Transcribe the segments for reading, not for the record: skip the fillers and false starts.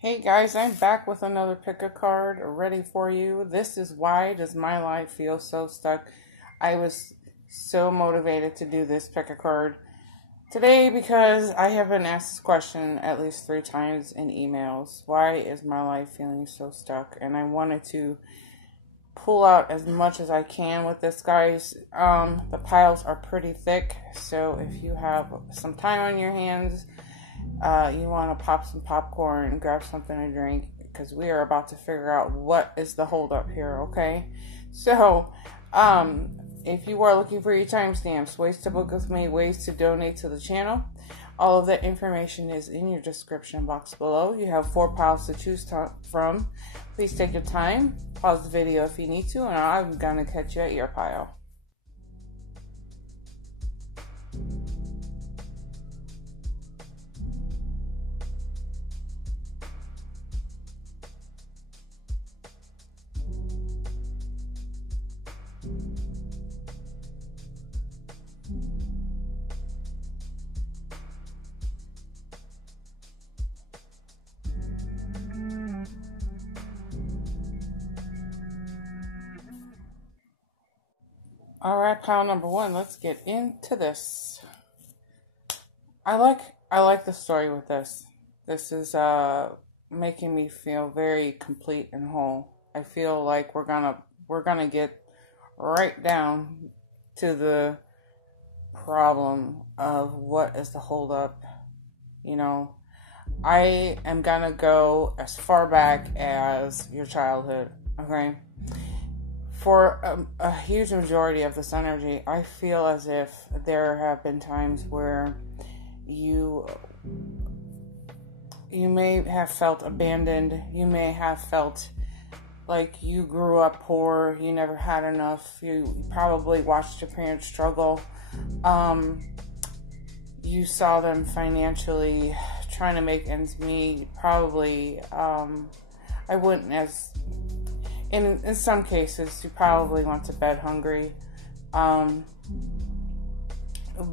Hey guys, I'm back with another pick a card ready for you. This is Why Does My Life Feel So Stuck? I was so motivated to do this pick a card today because I have been asked this question at least 3 times in emails. Why is my life feeling so stuck? And I wanted to pull out as much as I can with this, guys. The piles are pretty thick, so if you have some time on your hands, you want to pop some popcorn and grab something to drink, because we are about to figure out what is the holdup here, okay? So, if you are looking for your timestamps, ways to book with me, ways to donate to the channel, all of that information is in your description box below. You have 4 piles to choose from. Please take your time, pause the video if you need to, and I'm going to catch you at your pile. Alright, pile number 1, let's get into this. I like the story with this. This is making me feel very complete and whole. I feel like we're gonna get right down to the problem of what is the holdup. You know, I am gonna go as far back as your childhood, okay? For a huge majority of this energy, I feel as if there have been times where you may have felt abandoned. You may have felt like you grew up poor. You never had enough. You probably watched your parents struggle. You saw them financially trying to make ends meet. Probably, I wouldn't as... In some cases, you probably went to bed hungry,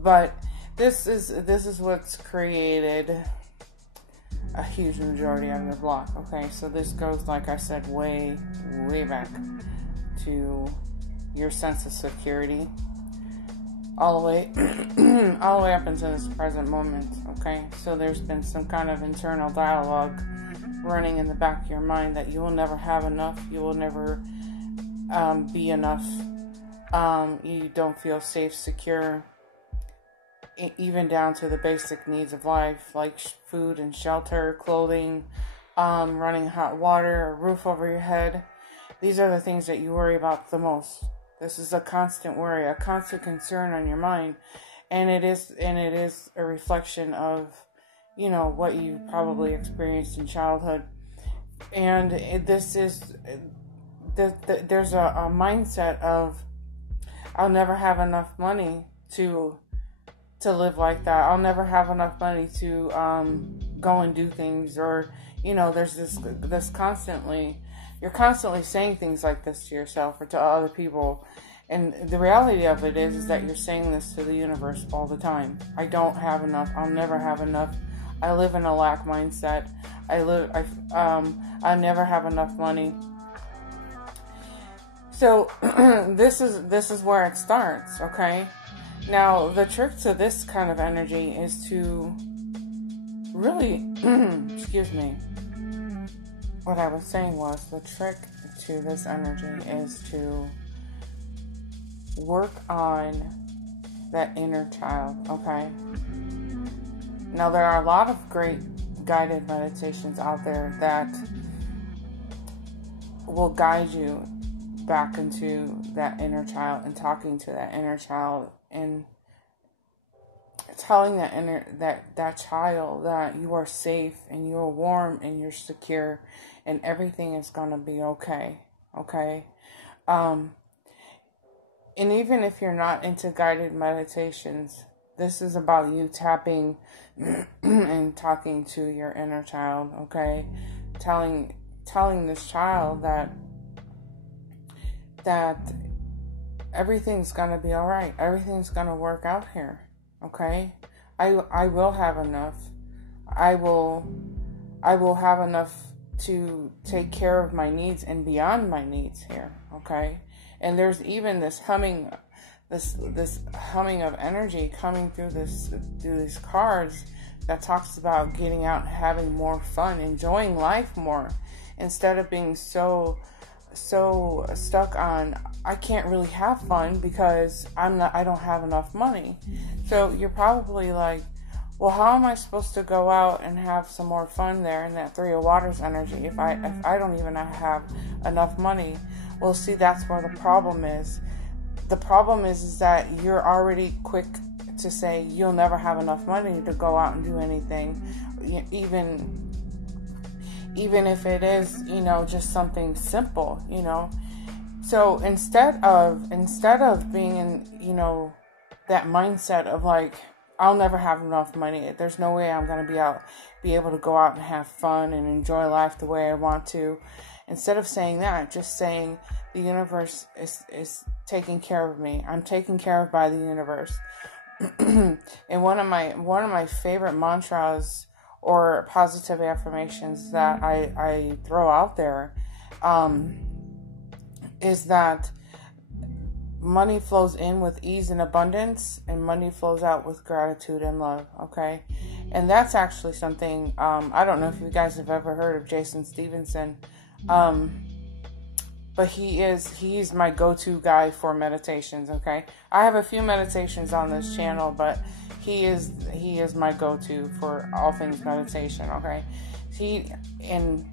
but this is what's created a huge majority of your block. Okay, so this goes, like I said, way back to your sense of security, all the way up into this present moment. Okay, so there's been some kind of internal dialogue running in the back of your mind that you will never have enough, you will never be enough, you don't feel safe, secure, even down to the basic needs of life, like food and shelter, clothing, running hot water, a roof over your head. These are the things that you worry about the most. This is a constant worry, a constant concern on your mind, and it is a reflection of, you know, what you probably experienced in childhood. And there's a mindset of, I'll never have enough money to live like that. I'll never have enough money to go and do things, or, you know, there's this constantly, you're constantly saying things like this to yourself or to other people. And the reality of it is that you're saying this to the universe all the time. I don't have enough. I'll never have enough. I live in a lack mindset. I never have enough money. So this is where it starts, okay? Now, the trick to this kind of energy is to really, excuse me. What I was saying was, the trick to this energy is to work on that inner child, okay? Now, there are a lot of great guided meditations out there that will guide you back into that inner child and talking to that inner child and telling that child that you are safe and you're warm and you're secure and everything is gonna be okay, okay? And even if you're not into guided meditations, this is about you tapping and talking to your inner child, okay? Telling this child that everything's gonna be all right. Everything's gonna work out here, okay? I will have enough. I will I will have enough to take care of my needs and beyond my needs here, okay? And there's even this humming, this humming of energy coming through these cards that talks about getting out and having more fun, enjoying life more, instead of being so stuck on, I can't really have fun because I don't have enough money. So you're probably like, well, how am I supposed to go out and have some more fun there in that Three of Waters energy if I don't even have enough money? Well, see, that's where the problem is. The problem is that you're already quick to say you'll never have enough money to go out and do anything, even if it is, just something simple, So instead of being in, that mindset of like, I'll never have enough money, there's no way I'm going to be able to go out and have fun and enjoy life the way I want to. Instead of saying that, just saying the universe is taking care of me. I'm taken care of by the universe. And one of my favorite mantras or positive affirmations that I throw out there is that money flows in with ease and abundance, and money flows out with gratitude and love, okay? And that's actually something, I don't know if you guys have ever heard of Jason Stevenson, but he's my go-to guy for meditations, okay? I have a few meditations on this channel, but he is my go-to for all things meditation, okay? And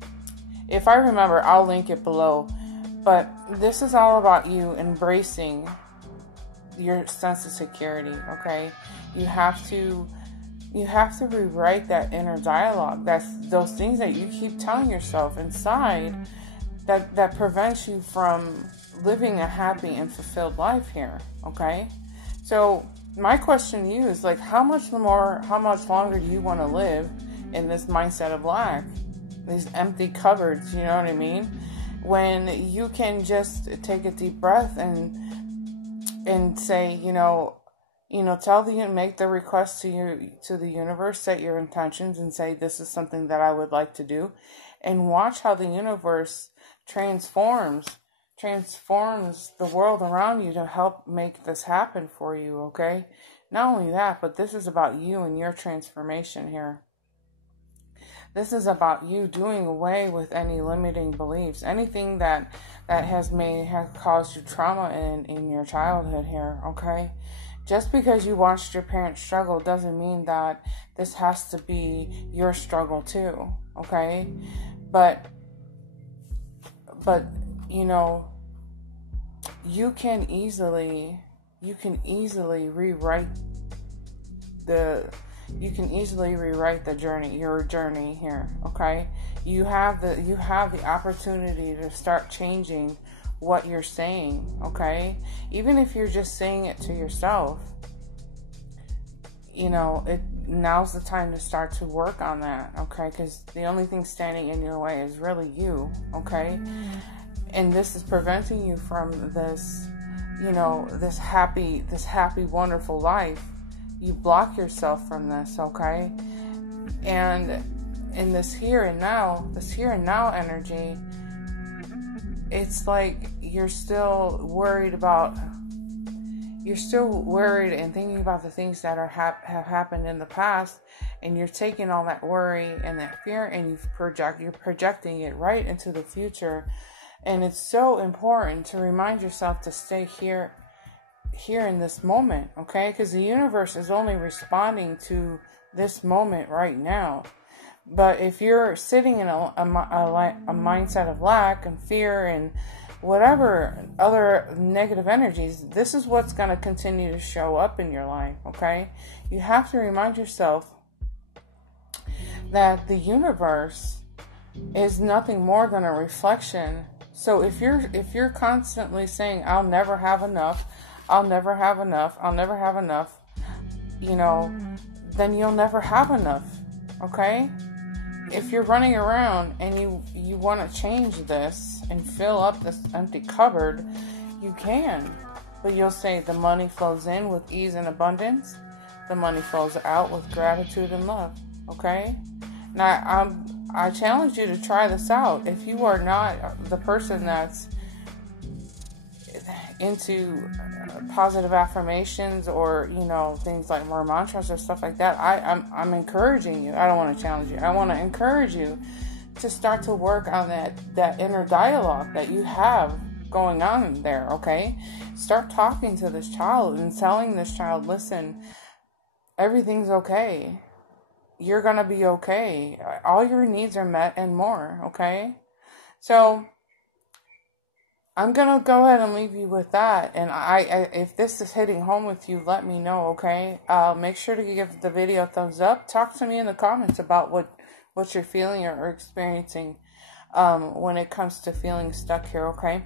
if I remember, I'll link it below. But this is all about you embracing your sense of security, okay? You have to rewrite that inner dialogue. That's those things that you keep telling yourself inside that prevents you from living a happy and fulfilled life here, okay? So my question to you is like, how much longer do you want to live in this mindset of lack? These empty cupboards, you know what I mean? When you can just take a deep breath and say, make the request to the universe, set your intentions and say, this is something that I would like to do, and watch how the universe transforms the world around you to help make this happen for you, okay? Not only that, but this is about you and your transformation here. This is about you doing away with any limiting beliefs, anything that has caused you trauma in your childhood here, okay? Just because you watched your parents struggle doesn't mean that this has to be your struggle too, okay? But you can easily rewrite your journey here, okay? You have the opportunity to start changing what you're saying, okay? Even if you're just saying it to yourself, now's the time to start to work on that, okay? Because the only thing standing in your way is really you, okay? And this is preventing you from this, this happy, wonderful life. You block yourself from this, okay? And in this here and now energy, it's like you're still worried and thinking about the things that have happened in the past, and you're taking all that worry and that fear and you're projecting it right into the future. And it's so important to remind yourself to stay here in this moment, okay? Because the universe is only responding to this moment right now. But if you're sitting in a mindset of lack and fear and whatever other negative energies, this is what's going to continue to show up in your life, okay? You have to remind yourself that the universe is nothing more than a reflection. So if you're constantly saying, I'll never have enough, I'll never have enough, then you'll never have enough, okay? If you're running around and you want to change this and fill up this empty cupboard, you can. But you'll say the money flows in with ease and abundance. The money flows out with gratitude and love, okay? Now, I challenge you to try this out. If you are not the person that's into positive affirmations or, you know, things like more mantras or stuff like that, I'm encouraging you. I don't want to challenge you. I want to encourage you to start to work on that inner dialogue that you have going on there, okay? Start talking to this child and telling this child, listen, everything's okay. You're going to be okay. All your needs are met and more, okay? So I'm going to go ahead and leave you with that. And I if this is hitting home with you, let me know, okay? Make sure to give the video a thumbs up. Talk to me in the comments about what you're feeling or experiencing when it comes to feeling stuck here, okay?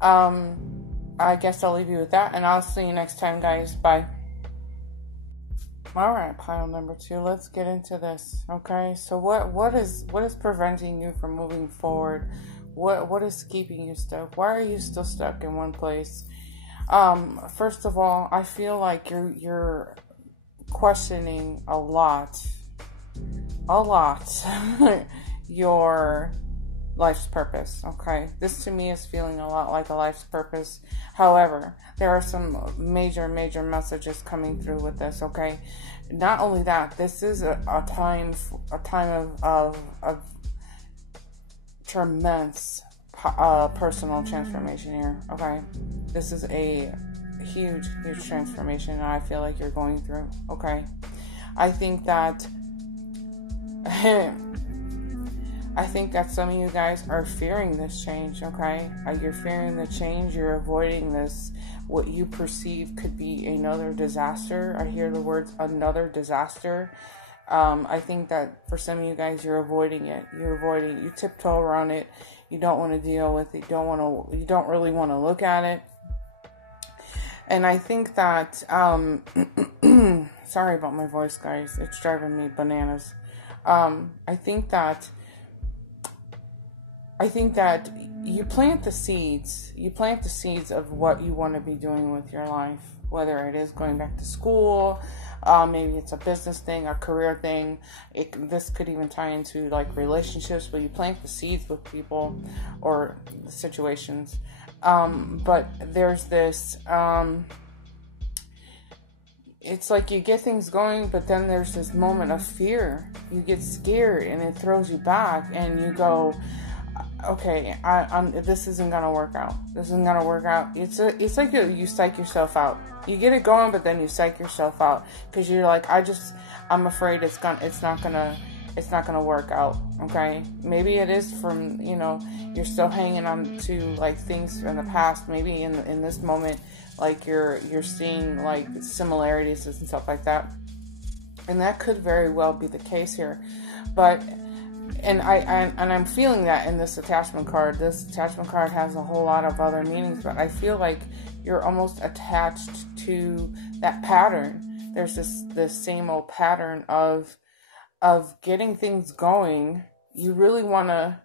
I guess I'll leave you with that, and I'll see you next time, guys. Bye. Alright, pile number 2. Let's get into this, okay? So what is preventing you from moving forward? What is keeping you stuck? Why are you still stuck in one place? First of all, I feel like you're questioning a lot your life's purpose, okay? This to me is feeling a lot like a life's purpose. However, there are some major messages coming through with this, okay? Not only that, this is a time of tremendous personal transformation here, okay? This is a huge transformation that I feel like you're going through, okay? I think that some of you guys are fearing this change, okay? You're fearing the change. You're avoiding this, what you perceive could be another disaster. I hear the words another disaster. I think that for some of you guys, you're avoiding it. You tiptoe around it. You don't want to deal with it. You don't really want to look at it. And I think that, sorry about my voice, guys. It's driving me bananas. I think that you plant the seeds. You plant the seeds of what you want to be doing with your life, whether it is going back to school, maybe it's a business thing, a career thing. This could even tie into like relationships, but you plant the seeds with people or situations. But there's this, it's like you get things going, but then there's this moment of fear. You get scared and it throws you back and you go, okay, this isn't gonna work out. This isn't gonna work out. It's like you psych yourself out. You get it going, but then you psych yourself out because you're like, I'm afraid it's not gonna work out. Okay, maybe it is from, you know, you're still hanging on to like things in the past. Maybe in this moment, like you're seeing like similarities and stuff like that, and that could very well be the case here, but. And I'm feeling that in this attachment card. This attachment card has a whole lot of other meanings, but I feel like you're almost attached to that pattern. There's this same old pattern of getting things going. You really want to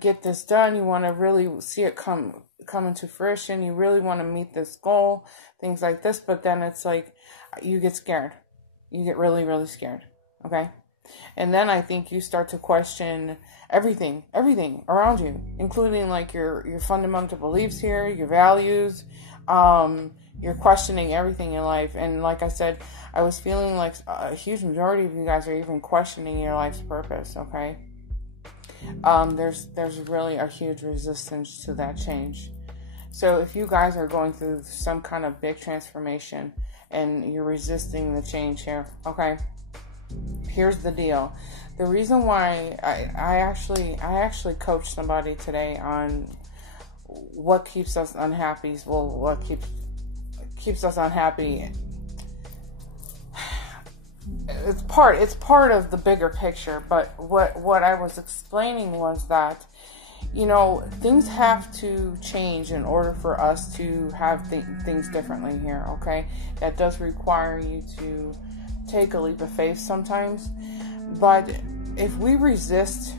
get this done. You want to really see it come into fruition. You really want to meet this goal, things like this, but then it's like you get scared. You get really, really scared. Okay, and then I think you start to question everything around you, including like your fundamental beliefs here, your values. You're questioning everything in life, and like I said, I was feeling like a huge majority of you guys are even questioning your life's purpose. Okay, there's really a huge resistance to that change. So if you guys are going through some kind of big transformation and you're resisting the change here, okay. Here's the deal. The reason why I actually coached somebody today on what keeps us unhappy. Well, what keeps us unhappy. It's part of the bigger picture. But what I was explaining was that, you know, things have to change in order for us to have things differently here. Okay, that does require you to take a leap of faith sometimes, but if we resist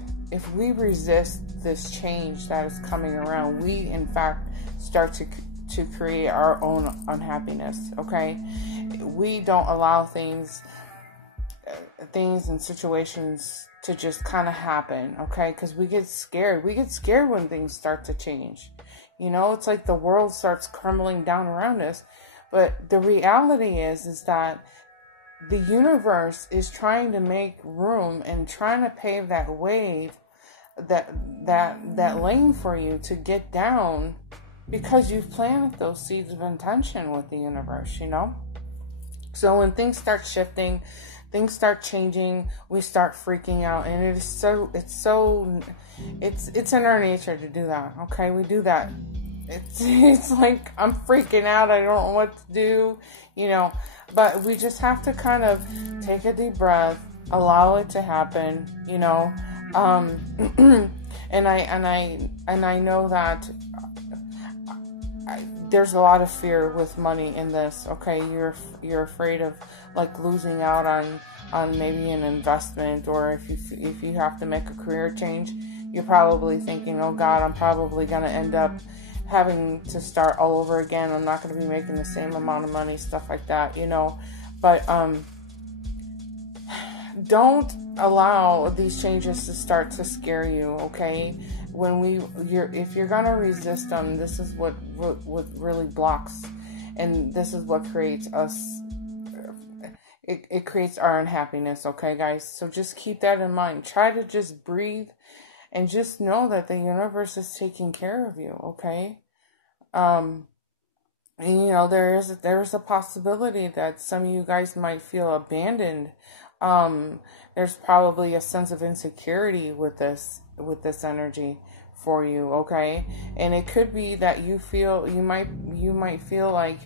this change that is coming around, we in fact start to create our own unhappiness. Okay, we don't allow things. things and situations to just kind of happen, okay? Because we get scared. We get scared when things start to change. You know, it's like the world starts crumbling down around us. But the reality is that the universe is trying to make room and trying to pave that wave, that lane for you to get down, because you've planted those seeds of intention with the universe, you know? So when things start shifting, things start changing, we start freaking out, and it's in our nature to do that, okay? We do that. It's like, I'm freaking out, I don't know what to do, you know, but we just have to kind of take a deep breath, allow it to happen, you know, and I know that there's a lot of fear with money in this, okay? You're afraid of like losing out on maybe an investment, or if you have to make a career change, you're probably thinking, oh God, I'm probably gonna end up having to start all over again. I'm not gonna be making the same amount of money, stuff like that, you know. But don't allow these changes to start to scare you, okay? If you're gonna resist them, this is what really blocks, and this is what creates us. It creates our unhappiness, okay, guys? So just keep that in mind. Try to just breathe and just know that the universe is taking care of you, okay? And you know, there's a possibility that some of you guys might feel abandoned. There's probably a sense of insecurity with this energy for you, okay? And it could be that you might feel like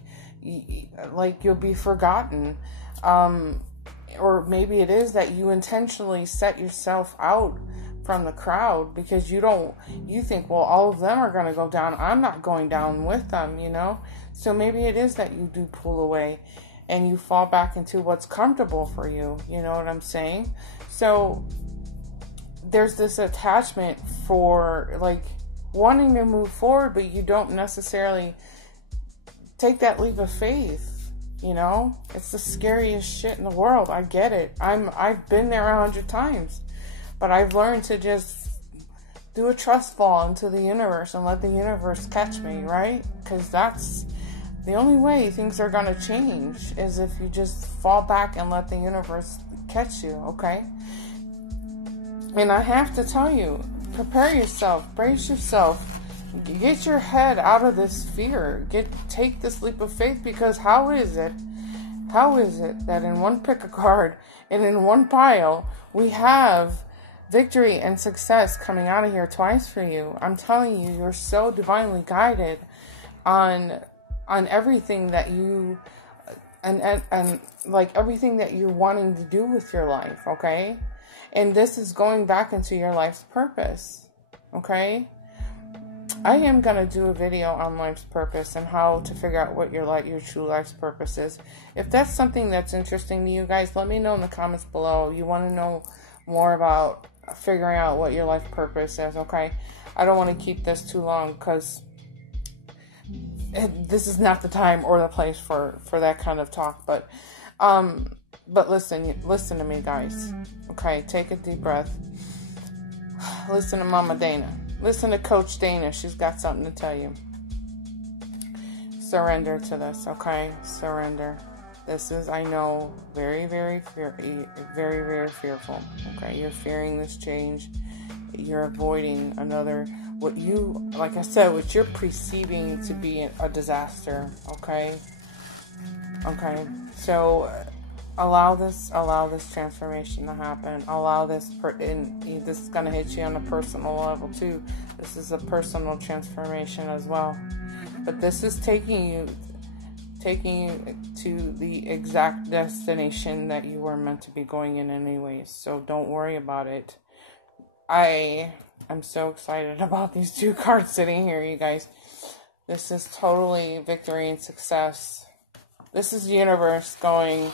you'll be forgotten, or maybe it is that you intentionally set yourself out from the crowd because you think, well, all of them are going to go down, I'm not going down with them, you know? So maybe it is that you do pull away and you fall back into what's comfortable for you. You know what I'm saying? So there's this attachment for like wanting to move forward, but you don't necessarily take that leap of faith. You know, it's the scariest shit in the world. I get it. I've been there 100 times, but I've learned to just do a trust fall into the universe and let the universe catch me, right? Because that's the only way things are going to change, is if you just fall back and let the universe catch you, okay? And I have to tell you, prepare yourself, brace yourself, get your head out of this fear, take this leap of faith, because how is it that in one pick a card and in one pile we have victory and success coming out of here twice for you? I'm telling you, you're so divinely guided on everything that you and like everything that you're wanting to do with your life, okay? And this is going back into your life's purpose, okay? I am going to do a video on life's purpose and how to figure out what your true life's purpose is. If that's something that's interesting to you guys, let me know in the comments below. You want to know more about figuring out what your life purpose is, okay? I don't want to keep this too long because this is not the time or the place for that kind of talk. But listen to me, guys. Okay, take a deep breath. Listen to Mama Dana. Listen to Coach Dana. She's got something to tell you. Surrender to this, okay? Surrender. This is, I know, very, very, very fearful. Okay, you're fearing this change. You're avoiding like I said, what you're perceiving to be a disaster. Okay. Okay. So allow this transformation to happen. Allow this, this is going to hit you on a personal level too. This is a personal transformation as well. But this is taking you to the exact destination that you were meant to be going in anyways. So don't worry about it. I'm so excited about these two cards sitting here, you guys. This is totally victory and success. This is the universe going,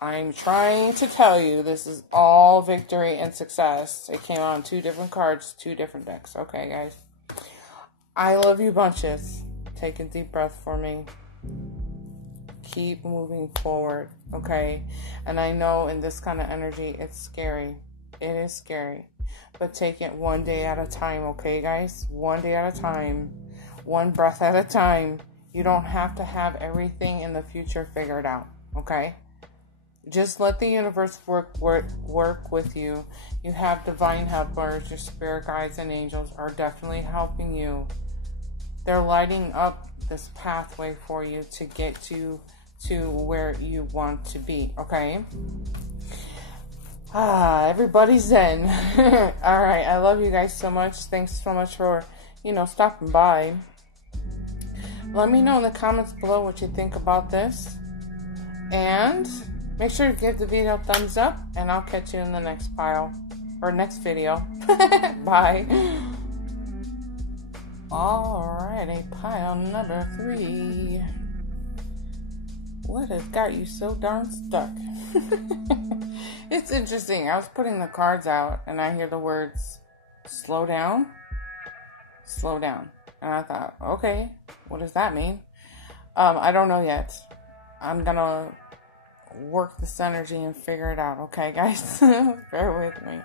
I'm trying to tell you, this is all victory and success. It came on 2 different cards, 2 different decks. Okay, guys. I love you bunches. Take a deep breath for me. keep moving forward, okay? And I know in this kind of energy, it's scary. It is scary. But take it one day at a time, okay, guys? One day at a time. One breath at a time. You don't have to have everything in the future figured out, okay? Just let the universe work with you. You have divine helpers. Your spirit guides and angels are definitely helping you. They're lighting up this pathway for you to get to where you want to be, okay? Everybody's zen. All right, I love you guys so much. Thanks so much for, stopping by. Let me know in the comments below what you think about this. And make sure to give the video a thumbs up, and I'll catch you in the next file, or next video. Bye. Alrighty, pile number 3. What has got you so darn stuck? It's interesting. I was putting the cards out, and I hear the words, slow down, slow down. And I thought, okay, what does that mean? I don't know yet. I'm going to work this energy and figure it out. Okay, guys? Bear with me.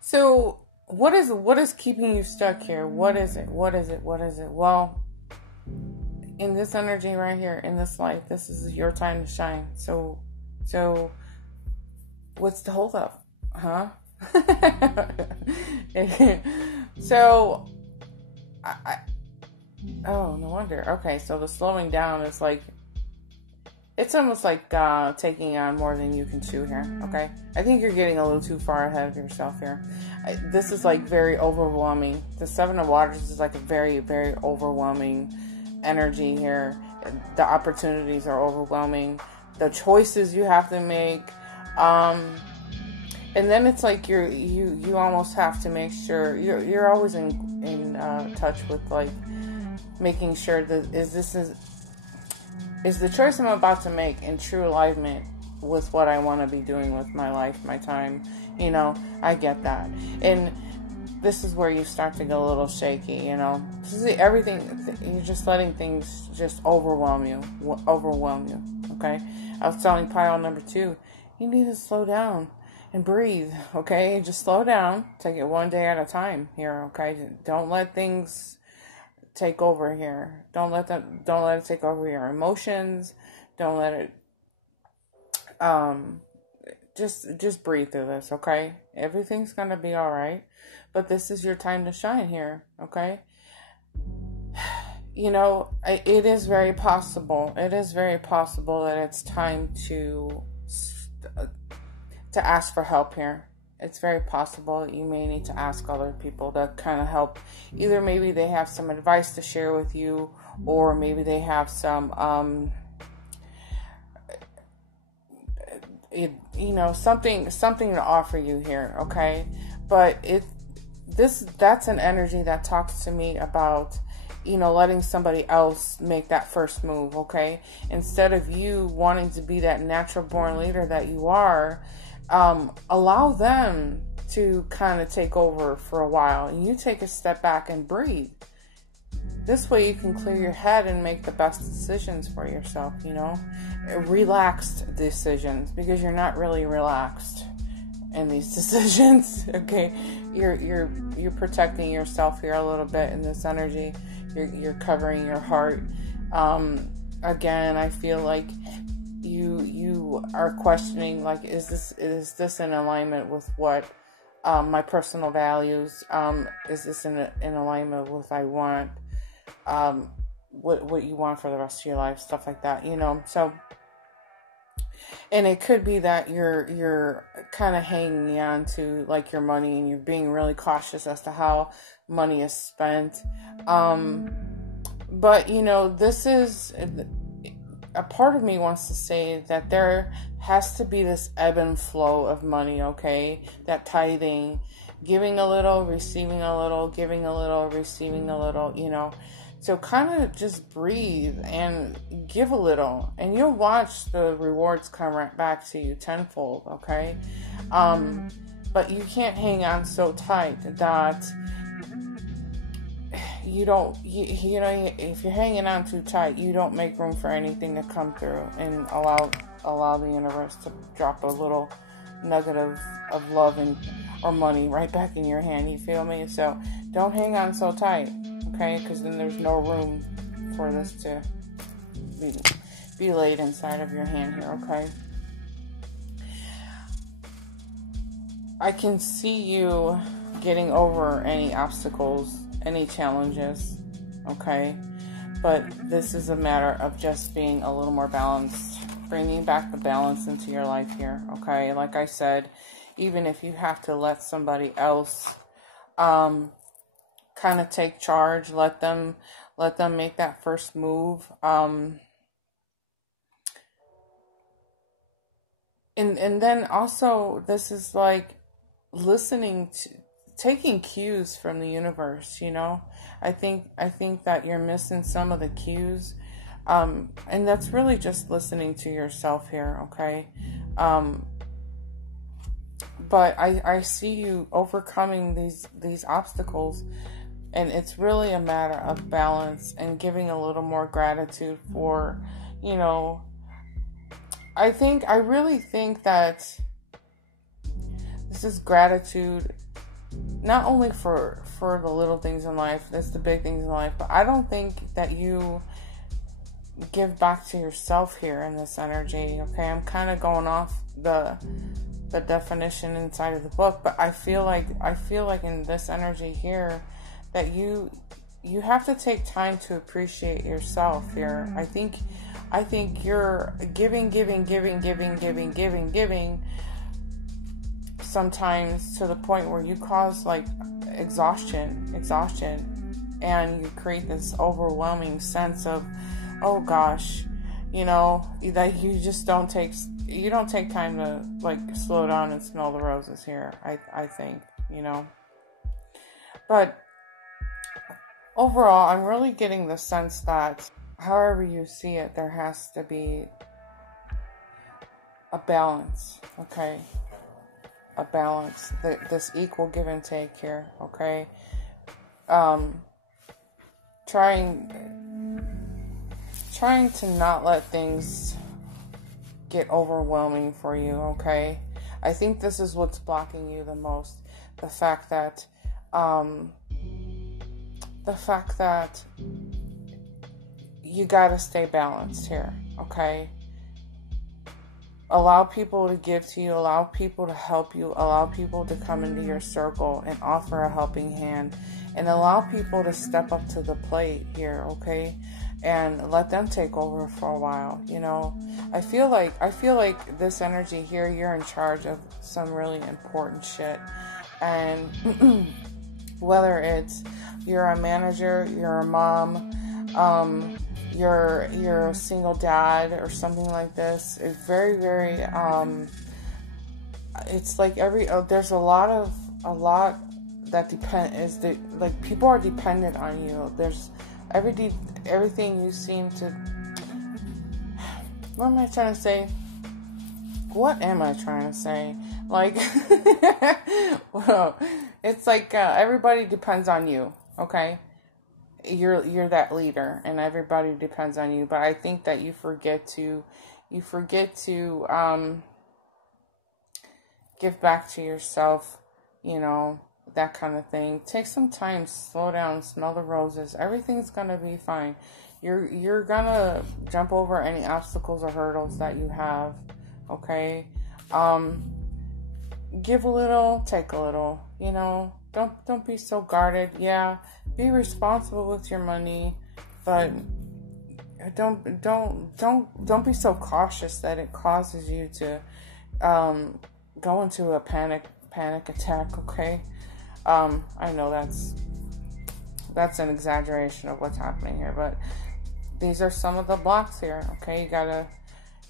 So what is keeping you stuck here? What is it? Well, in this energy right here, in this life, this is your time to shine. So what's the hold up? Huh? So oh, no wonder. Okay, so the slowing down is like, it's almost like taking on more than you can chew here, okay? I think you're getting a little too far ahead of yourself here. This is like very overwhelming. The Seven of Waters is like a very, very overwhelming energy here. The opportunities are overwhelming. The choices you have to make. And then it's like you almost have to make sure you're always in touch with like making sure that is the choice I'm about to make in true alignment with what I want to be doing with my life, my time. I get that. And this is where you start to get a little shaky, everything, you're just letting things just overwhelm you, okay? I was telling pile number 2, you need to slow down and breathe, okay? Just slow down, take it one day at a time here, okay? Don't let things take over here. Don't let it take over your emotions. Don't let it, just breathe through this, okay? Everything's gonna be all right. But this is your time to shine here, okay? It is very possible. It is very possible that it's time to ask for help here. It's very possible that you may need to ask other people to kind of help. Either maybe they have some advice to share with you, or maybe they have some, something to offer you here, okay? But that's an energy that talks to me about, letting somebody else make that first move, okay? Instead of you wanting to be that natural born leader that you are, allow them to kind of take over for a while, and you take a step back and breathe. This way you can clear your head and make the best decisions for yourself, relaxed decisions, because you're not really relaxed in these decisions, okay? You're protecting yourself here a little bit in this energy. You're covering your heart. Again, I feel like you are questioning, like, is this in alignment with what my personal values? Is this in alignment with what I want? What you want for the rest of your life, stuff like that, So, and it could be that you're kind of hanging on to like your money, and you're being really cautious as to how money is spent. But this is a part of me wants to say that there has to be this ebb and flow of money, okay? That tithing, giving a little, receiving a little, giving a little, receiving a little, So kind of just breathe and give a little, and you'll watch the rewards come right back to you tenfold, okay? But you can't hang on so tight that you don't, you know, if you're hanging on too tight, you don't make room for anything to come through and allow the universe to drop a little nugget of love or money right back in your hand. You feel me? So don't hang on so tight, okay? Because then there's no room for this to be laid inside of your hand here, okay? I can see you getting over any obstacles, any challenges, okay? But this is a matter of just being a little more balanced, bringing back the balance into your life here, okay? Like I said, even if you have to let somebody else kind of take charge, let them make that first move. And then also, this is like taking cues from the universe, you know. I think that you're missing some of the cues, and that's really just listening to yourself here, okay? But I see you overcoming these obstacles, and it's really a matter of balance and giving a little more gratitude for, you know. I really think that this is gratitude, not only for the little things in life, that's the big things in life, but I don't think that you give back to yourself here in this energy, okay? I'm kind of going off the definition inside of the book, but I feel like in this energy here that you have to take time to appreciate yourself here. I think you're giving sometimes to the point where you cause like exhaustion, and you create this overwhelming sense of, oh gosh, you know, that you just don't take time to like slow down and smell the roses here. I think, you know. But overall, I'm really getting the sense that however you see it, there has to be a balance, okay? A balance, this equal give and take here, okay? Trying to not let things get overwhelming for you, okay? I think this is what's blocking you the most. The fact that you gotta stay balanced here, okay? Allow people to give to you, allow people to help you, allow people to come into your circle and offer a helping hand, and allow people to step up to the plate here, okay? And let them take over for a while, you know? I feel like this energy here, you're in charge of some really important shit. And whether it's you're a manager, you're a mom, you're a single dad or something like this, it's very, very, it's like there's a lot that like people are dependent on you. There's everything you seem to, what am I trying to say? Like, well, it's like, everybody depends on you, okay? You're that leader, and everybody depends on you. But I think that you forget to give back to yourself, you know, that kind of thing. Take some time, slow down, smell the roses. Everything's gonna be fine. You're gonna jump over any obstacles or hurdles that you have, okay? Give a little, take a little, you know. Don't be so guarded. Yeah, be responsible with your money, but don't be so cautious that it causes you to go into a panic attack, okay? I know that's an exaggeration of what's happening here, but these are some of the blocks here, okay? You gotta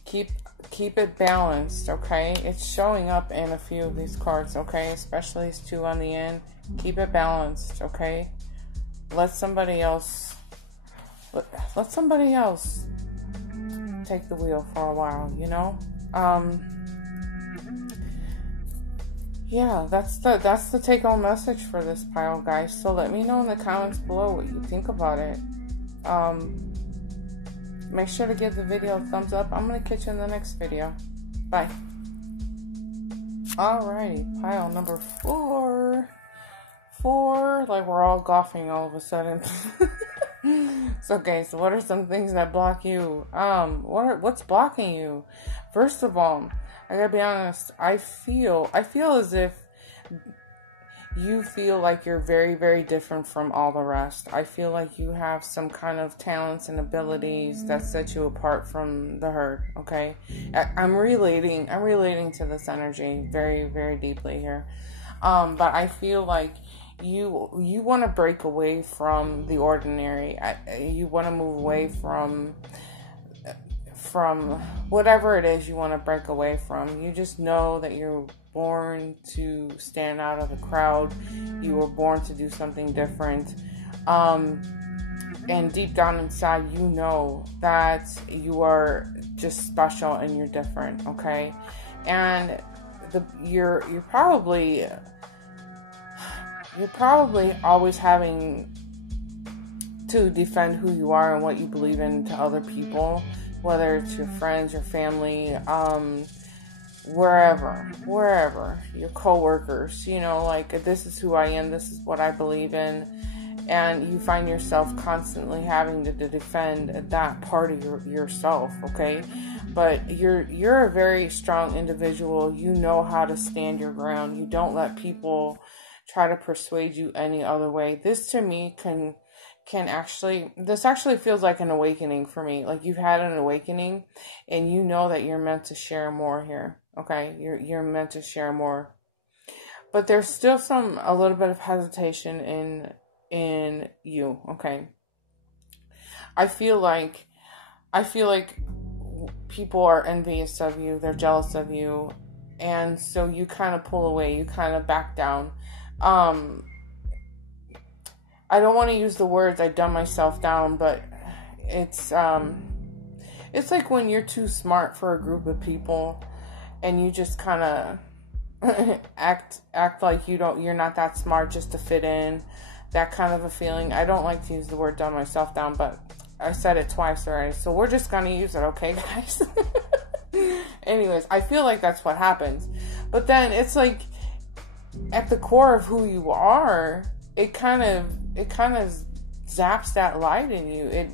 keep it balanced, okay? It's showing up in a few of these cards, okay? Especially these two on the end. Keep it balanced, okay? Let somebody else take the wheel for a while, you know? yeah, that's the take-home message for this pile, guys. So let me know in the comments below what you think about it. Make sure to give the video a thumbs up. I'm gonna catch you in the next video. Bye. Alrighty, pile number 4. Like we're all golfing all of a sudden. So, okay, so what are some things that block you? What's blocking you? First of all, I gotta be honest, I feel as if you feel like you're very, very different from all the rest. I feel like you have some kind of talents and abilities that set you apart from the herd, okay? I'm relating to this energy very, very deeply here. But I feel like you want to break away from the ordinary. You want to move away from whatever it is you want to break away from. You just know that you're born to stand out of the crowd. You were born to do something different. And deep down inside, you know that you are just special and you're different, okay? And you're probably always having to defend who you are and what you believe in to other people, whether it's your friends, your family, wherever, your co-workers, you know, like, this is who I am, this is what I believe in, and you find yourself constantly having to defend that part of yourself, okay? But you're a very strong individual. You know how to stand your ground. You don't let people try to persuade you any other way. This, to me, this actually feels like an awakening for me. Like you've had an awakening and you know that you're meant to share more here. Okay, you're meant to share more, but there's still a little bit of hesitation in you. Okay, I feel like people are envious of you, they're jealous of you, and so you kind of pull away, you kind of back down. I don't want to use the words I dumb myself down, but it's like when you're too smart for a group of people and you just kind of act like you're not that smart just to fit in, that kind of a feeling. I don't like to use the word dumb myself down, but I said it twice already, so we're just gonna use it, okay, guys? Anyways, I feel like that's what happens. But then it's like at the core of who you are, it kind of zaps that light in you.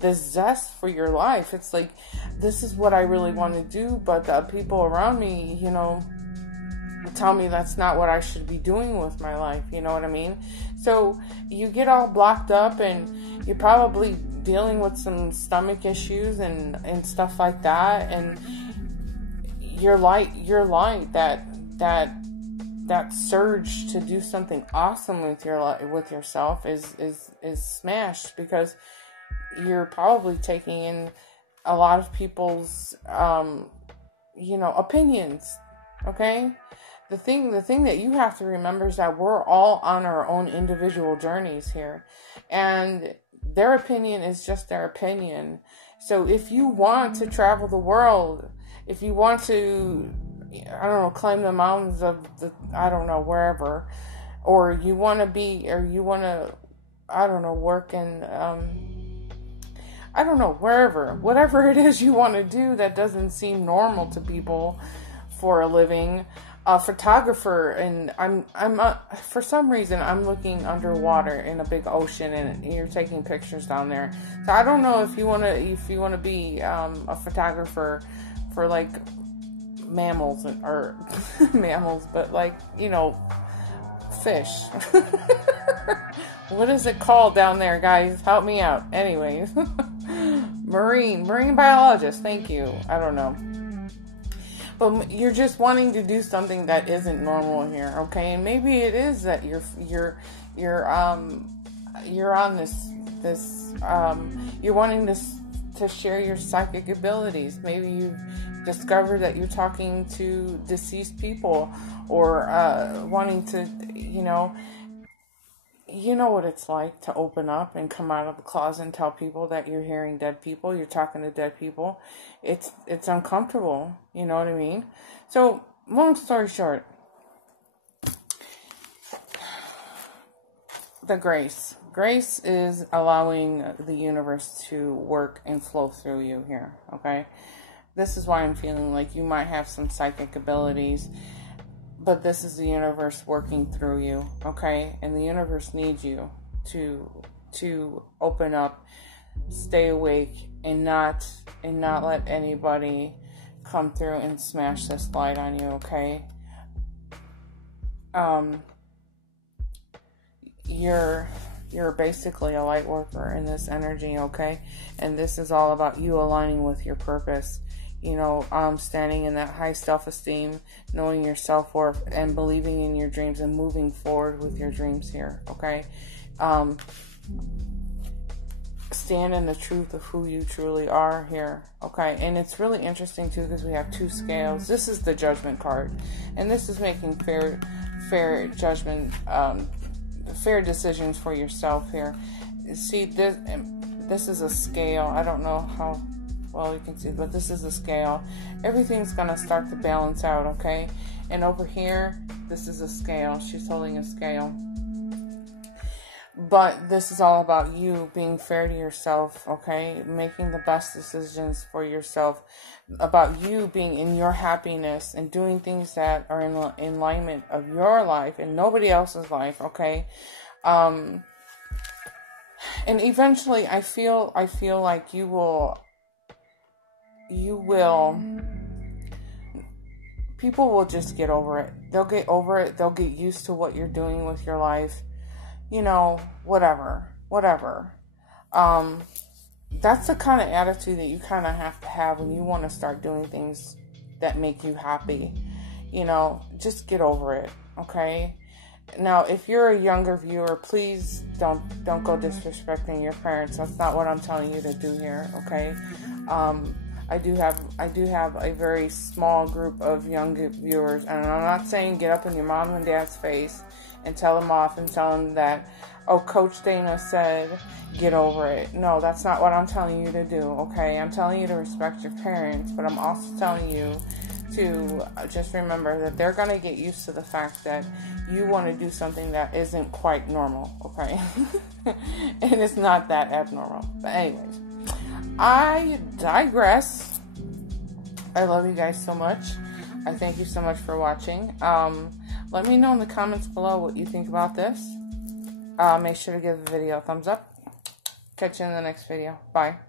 The zest for your life. It's like, this is what I really want to do, but the people around me, you know, tell me that's not what I should be doing with my life. You know what I mean? So you get all blocked up and you're probably dealing with some stomach issues and stuff like that. And your light, that surge to do something awesome with yourself is smashed, because you're probably taking in a lot of people's opinions. Okay, the thing that you have to remember is that we're all on our own individual journeys here, and their opinion is just their opinion. So if you want to travel the world, if you want to, I don't know, climb the mountains of wherever, or you want to I don't know, work in, wherever, whatever it is you want to do that doesn't seem normal to people for a living. A photographer, and I'm for some reason I'm looking underwater in a big ocean, and you're taking pictures down there. So I don't know if you want to be a photographer for like mammals or mammals, but like, you know, fish. What is it called down there, guys? Help me out. Anyways, marine biologist. Thank you. I don't know. But you're just wanting to do something that isn't normal here, okay? And maybe it is that you're on this you're wanting to share your psychic abilities. Maybe you've discovered that you're talking to deceased people, or wanting to, you know what it's like to open up and come out of the closet and tell people that you're hearing dead people, you're talking to dead people. It's uncomfortable, you know what I mean? So, long story short, the grace. Grace is allowing the universe to work and flow through you here, okay? This is why I'm feeling like you might have some psychic abilities, but this is the universe working through you, okay? And the universe needs you to open up, stay awake, and not let anybody come through and smash this light on you, okay? You're basically a light worker in this energy, okay? And this is all about you aligning with your purpose. You know, standing in that high self-esteem, knowing your self-worth, and believing in your dreams and moving forward with your dreams here, okay? Stand in the truth of who you truly are here, okay? And it's really interesting, too, because we have 2 scales. This is the Judgment card, and this is making fair judgment, fair decisions for yourself here. See, this is a scale. I don't know how well you can see, but this is a scale. Everything's gonna start to balance out, okay? And over here, this is a scale. She's holding a scale. But this is all about you being fair to yourself, okay? Making the best decisions for yourself. About you being in your happiness and doing things that are in alignment of your life and nobody else's life, okay? And eventually, I feel like you will, people will just get over it. They'll get over it. They'll get used to what you're doing with your life. You know, whatever. That's the kind of attitude that you kind of have to have when you want to start doing things that make you happy. You know, just get over it, okay? Now, if you're a younger viewer, please don't go disrespecting your parents. That's not what I'm telling you to do here, okay? I do have a very small group of young viewers, and I'm not saying get up in your mom and dad's face and tell them off and tell them that, oh, Coach Dana said, get over it. No, that's not what I'm telling you to do, okay? I'm telling you to respect your parents, but I'm also telling you to just remember that they're going to get used to the fact that you want to do something that isn't quite normal, okay? And it's not that abnormal. But anyways, I digress. I love you guys so much. I thank you so much for watching. Let me know in the comments below what you think about this. Make sure to give the video a thumbs up. Catch you in the next video. Bye.